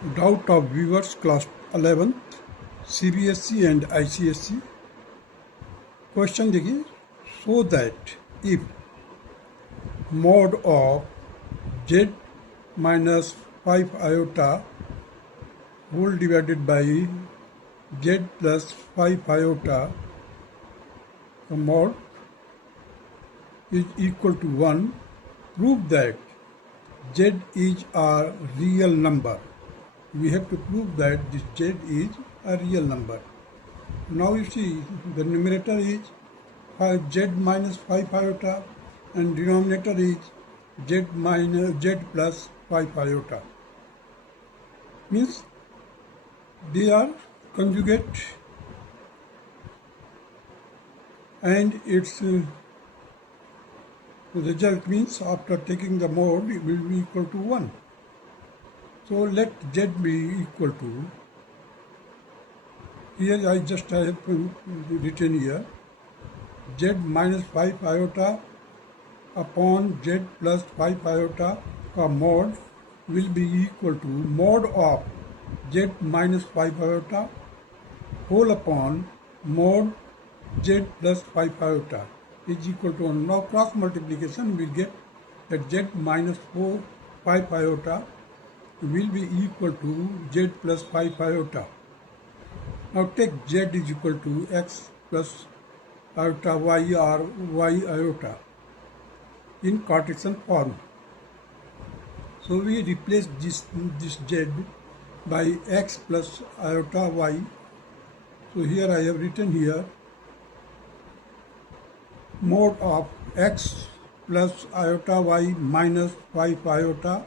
Doubt of viewers class 11th CBSE and ICSE. Question देखिए, so that if mod of z minus 5 iota whole divided by z plus 5 iota, the mod is equal to 1, prove that z is a real number. We have to prove that this z is a real number. Now you see the numerator is z minus 5 iota and denominator is z plus 5 iota. Means they are conjugate and its result means after taking the mode it will be equal to 1. So let z be equal to, here I have written here, z minus 5 iota upon z plus 5 iota का mod will be equal to mod of z minus 5 iota whole upon mod z plus 5 iota is equal to 1. Now cross multiplication will get that z minus 5 iota will be equal to z plus 5 iota. Now take z is equal to x plus iota y or y iota in Cartesian form. So we replace this z by x plus iota y. So here I have written here mod of x plus iota y minus 5 iota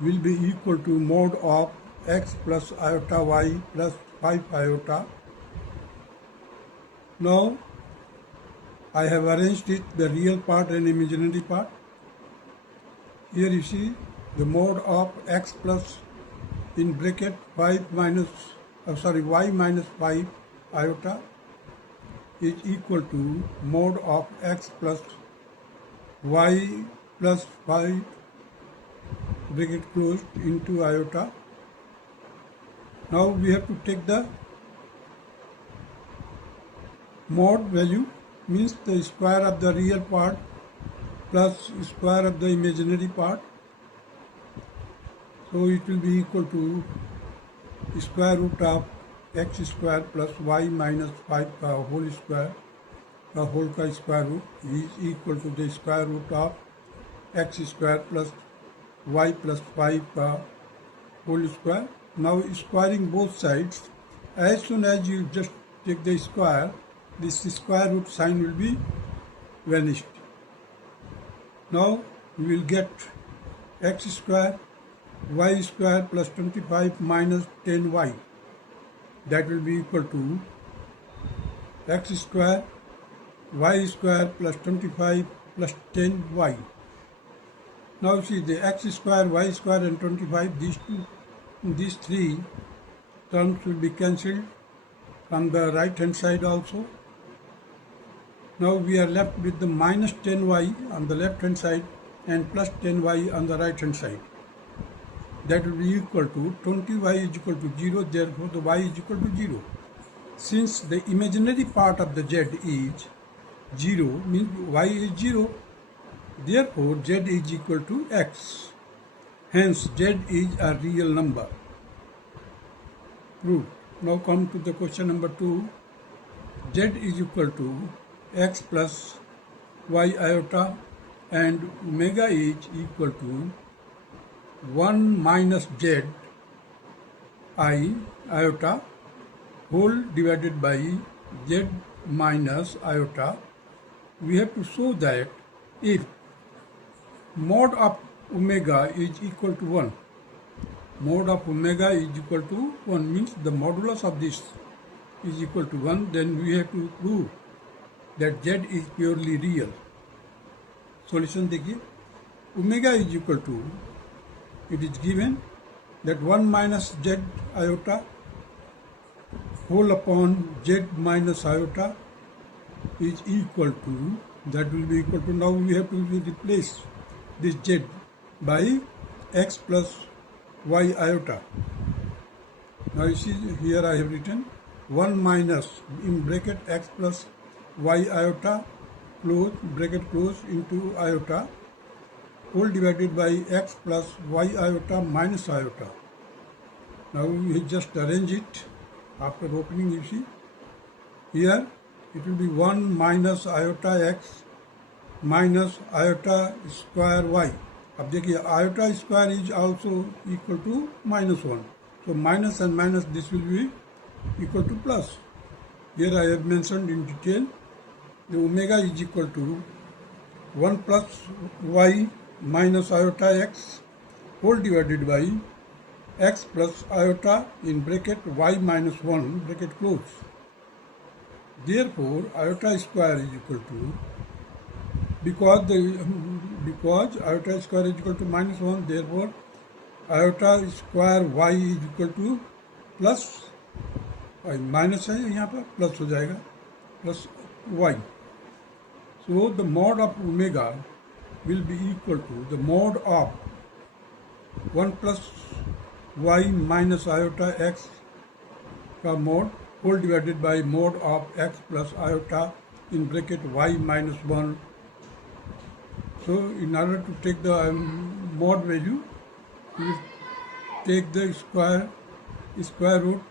will be equal to mod of x plus iota y plus 5 iota. Now I have arranged it, the real part and imaginary part. Here you see the mod of x plus in bracket y minus 5 iota is equal to mod of x plus y plus 5 bracket closed into iota. Now we have to take the mod value, means the square of the real part plus square of the imaginary part. So it will be equal to square root of x square plus y minus 5 whole square, the whole का square root is equal to the square root of x square plus y plus 5 whole square. Now squaring both sides, as soon as you just take the square, this square root sign will be vanished. Now we will get x square y square plus 25 minus 10y. That will be equal to x square y square plus 25 plus 10y. Now see the x square, y square and 25, these three terms will be cancelled from the right hand side also. Now we are left with the minus 10y on the left hand side and plus 10y on the right hand side. That will be equal to 20y is equal to 0, therefore the y is equal to 0. Since the imaginary part of the z is 0, means y is 0, therefore z is equal to x. Hence z is a real number. Proof. Now come to the question number 2. Z is equal to x plus y iota and omega is equal to 1 minus z I iota whole divided by z minus iota. We have to show that if mod of omega is equal to 1, mod of omega is equal to 1 means the modulus of this is equal to 1, then we have to prove that z is purely real. Solution देखिए, omega is equal to, it is given that 1 minus z iota whole upon z minus iota is equal to, that will be equal to, now we have to replace this z by x plus y iota. Now you see here I have written 1 minus in bracket x plus y iota close bracket close into iota whole divided by x plus y iota minus iota. Now we just arrange it after opening. You see here it will be 1 minus iota x minus iota square y. अब देखिए iota square is also equal to minus 1. So minus and minus, this will be equal to plus. Here I have mentioned in detail the omega is equal to 1 plus y minus iota x whole divided by x plus iota in bracket y minus 1 bracket close. Therefore iota square is equal to, because iota square is equal to minus 1, therefore iota square y is equal to plus y. Minus है यहाँ पर, plus हो जाएगा, plus y. So the mod of omega will be equal to the mod of 1 plus y minus iota x का mod whole divided by mod of x plus iota in bracket y minus 1. So in order to take the mod value, we will take the square root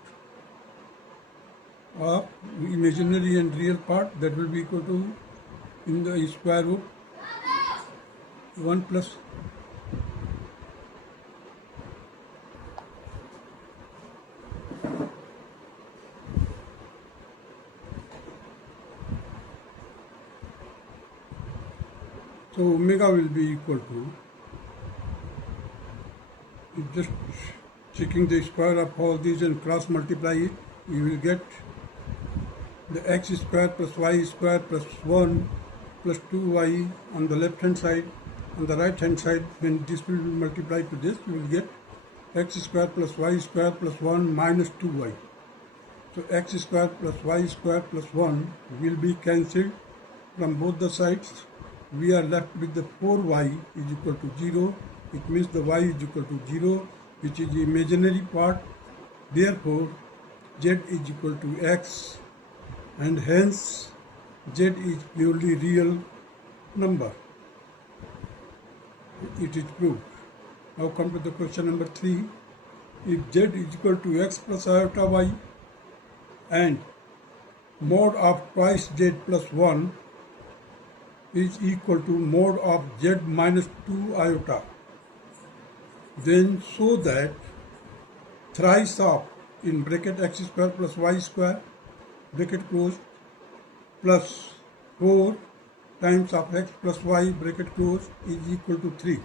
of imaginary and real part, that will be equal to, in the square root, 1 plus so omega will be equal to, just checking the square of all these and cross multiply it, you will get the x square plus y square plus 1 plus 2y on the left hand side. On the right hand side, when this will be multiplied to this, you will get x square plus y square plus 1 minus 2y. So x square plus y square plus 1 will be cancelled from both the sides. We are left with the 4y is equal to 0. It means the y is equal to 0, which is the imaginary part. Therefore, z is equal to x, and hence z is purely real number. It is proved. Now come to the question number 3. If z is equal to x plus iota y and mod of twice z plus 1 is equal to mod of z minus 2 iota, then show that thrice of in bracket x square plus y square bracket close plus 4 times of x plus y bracket close is equal to 3.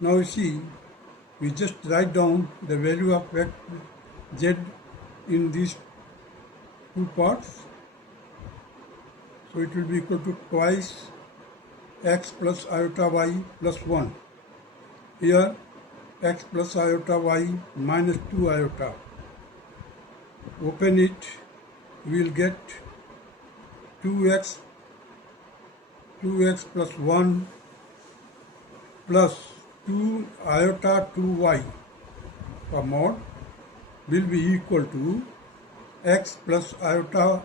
Now you see, we just write down the value of x, z in these two parts. So it will be equal to twice x plus iota y plus 1. Here x plus iota y minus 2 iota. Open it, we will get 2x plus 1 plus 2 iota 2y का mod will be equal to x plus iota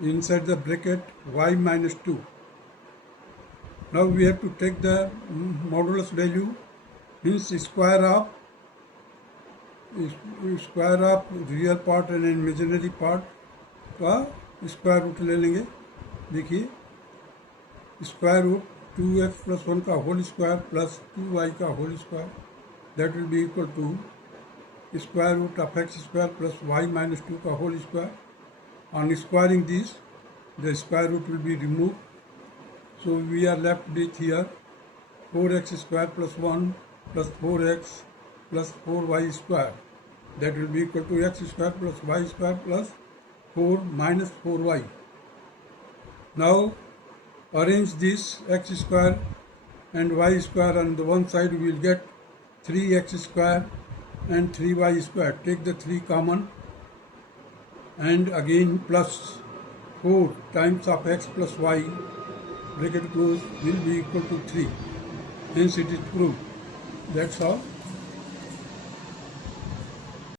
inside the bracket y minus 2. Now we have to take the modulus value, means square of real part and imaginary part का square root ले लेंगे. देखिए square root 2x plus 1 का whole square plus 2y का whole square, that will be equal to square root of x square plus y minus 2 का whole square. On squaring this, the square root will be removed. So we are left with here 4x square plus 1 plus 4x plus 4y square. That will be equal to x square plus y square plus 4 minus 4y. Now arrange this x square and y square on the one side, we will get 3x square and 3y square. Take the 3 common and again plus 4 times of x plus y bracket close will be equal to 3. hence it is proved. That's all.